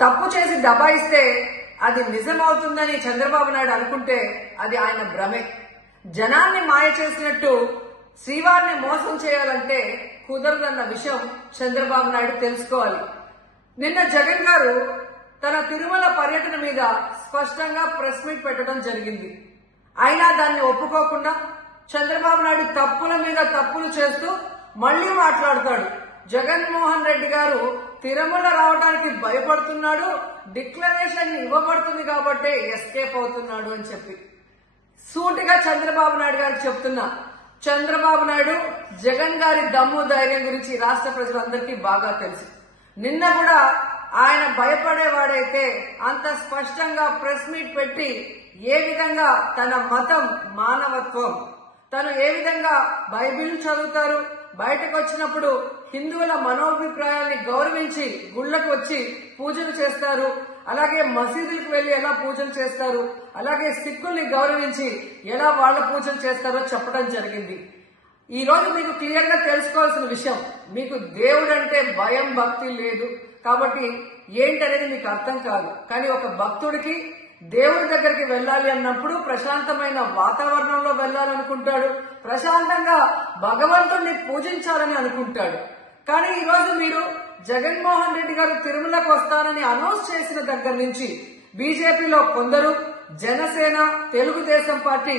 తప్పు చేసి దబాయిస్తే అది నిజమవుతుందని చంద్రబాబు నాయుడు అనుకుంటే అది ఆయన భ్రమే. జనాన్ని మాయ చేసినట్టు శ్రీవారిని మోసం చేయాలంటే కుదరదన్న విషయం చంద్రబాబు నాయుడు తెలుసుకోవాలి. నిన్న జగన్ గారు తన తిరుమల పర్యటన మీద స్పష్టంగా ప్రెస్ మీట్ పెట్టడం జరిగింది. అయినా దాన్ని ఒప్పుకోకుండా చంద్రబాబు నాయుడు తప్పుల మీద తప్పులు చేస్తూ మళ్లీ మాట్లాడతాడు. జగన్మోహన్ రెడ్డి గారు తిరుమల రావడానికి భయపడుతున్నాడు, డిక్లరేషన్ ఇవ్వబడుతుంది కాబట్టి ఎస్కేప్ అవుతున్నాడు అని చెప్పి సూటిగా చంద్రబాబు నాయుడు గారికి చెప్తున్నా. చంద్రబాబు నాయుడు జగన్ గారి దమ్ము ధైర్యం గురించి రాష్ట్ర ప్రజలందరికీ బాగా తెలుసు. నిన్న కూడా ఆయన భయపడేవాడైతే అంత స్పష్టంగా ప్రెస్ మీట్ పెట్టి ఏ విధంగా తన మతం మానవత్వం, తను ఏ విధంగా బైబిల్ చదువుతారు, బయటకు వచ్చినప్పుడు హిందువుల మనోభిప్రాయాల్ని గౌరవించి గుళ్లకు వచ్చి పూజలు చేస్తారు, అలాగే మసీదులకు వెళ్లి ఎలా పూజలు చేస్తారు, అలాగే సిక్కుల్ని గౌరవించి ఎలా వాళ్ల పూజలు చేస్తారో చెప్పడం జరిగింది. ఈ రోజు మీకు క్లియర్ గా తెలుసుకోవాల్సిన విషయం, మీకు దేవుడు అంటే భయం భక్తి లేదు కాబట్టి ఏంటనేది మీకు అర్థం కాదు. కానీ ఒక భక్తుడికి దేవుడి దగ్గరికి వెళ్ళాలి అన్నప్పుడు ప్రశాంతమైన వాతావరణంలో వెళ్ళాలనుకుంటాడు, ప్రశాంతంగా భగవంతుడిని పూజించాలని అనుకుంటాడు. కానీ ఈ రోజు మీరు జగన్మోహన్ రెడ్డి గారు తిరుమలకు వస్తానని అనౌన్స్ చేసిన దగ్గర నుంచి బీజేపీలో కొందరు, జనసేన, తెలుగుదేశం పార్టీ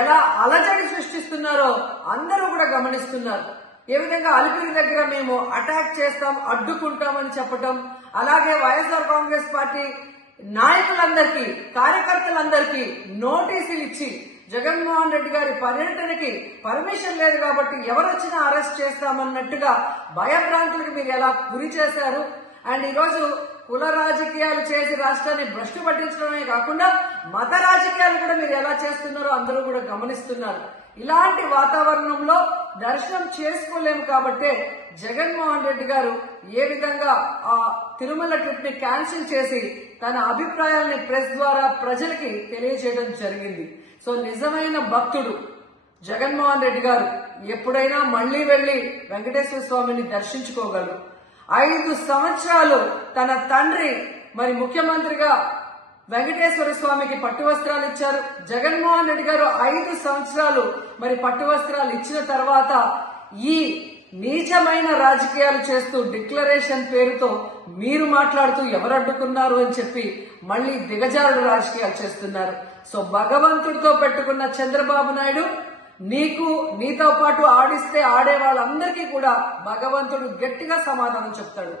ఎలా అలజడి సృష్టిస్తున్నారో అందరూ కూడా గమనిస్తున్నారు. ఏ విధంగా అలిపిరి దగ్గర మేము అటాక్ చేస్తాం, అడ్డుకుంటామని చెప్పటం, అలాగే వైఎస్ఆర్ కాంగ్రెస్ పార్టీ నాయకులందరికీ, కార్యకర్తలందరికీ నోటీసులు ఇచ్చి జగన్మోహన్ రెడ్డి గారి పర్యటనకి పర్మిషన్ లేదు కాబట్టి ఎవరొచ్చినా అరెస్ట్ చేస్తామన్నట్టుగా భయభ్రాంతులకు మీరు ఎలా గురి చేశారు. అండ్ ఈరోజు కుల రాజకీయాలు చేసి రాష్ట్రాన్ని భ్రష్టు పట్టించడమే కాకుండా మత రాజకీయాలు కూడా మీరు ఎలా చేస్తున్నారో అందరూ కూడా గమనిస్తున్నారు. ఇలాంటి వాతావరణంలో దర్శనం చేసుకోలేము కాబట్టే జగన్మోహన్ రెడ్డి గారు ఏ విధంగా ఆ తిరుమల ట్రిప్ ని క్యాన్సిల్ చేసి తన అభిప్రాయాల్ని ప్రెస్ ద్వారా ప్రజలకి తెలియజేయడం జరిగింది. సో నిజమైన భక్తుడు జగన్మోహన్ రెడ్డి గారు ఎప్పుడైనా మళ్లీ వెళ్లి వెంకటేశ్వర స్వామిని దర్శించుకోగలరు. 5 సంవత్సరాలు తన తండ్రి మరి ముఖ్యమంత్రిగా వెంకటేశ్వర స్వామికి పట్టు వస్త్రాలు ఇచ్చారు. జగన్మోహన్ రెడ్డి గారు 5 సంవత్సరాలు మరి పట్టు వస్త్రాలు ఇచ్చిన తర్వాత ఈ నీచమైన రాజకీయాలు చేస్తూ డిక్లరేషన్ పేరుతో మీరు మాట్లాడుతూ ఎవరు అడ్డుకున్నారు అని చెప్పి మళ్లీ దిగజారుడు రాజకీయాలు చేస్తున్నారు. సో భగవంతుడితో పెట్టుకున్న చంద్రబాబు నాయుడు నీతో పాటు ఆడిస్తే ఆడే వాళ్ళందరికీ కూడా భగవంతుడు గట్టిగా సమాధానం చెప్తాడు.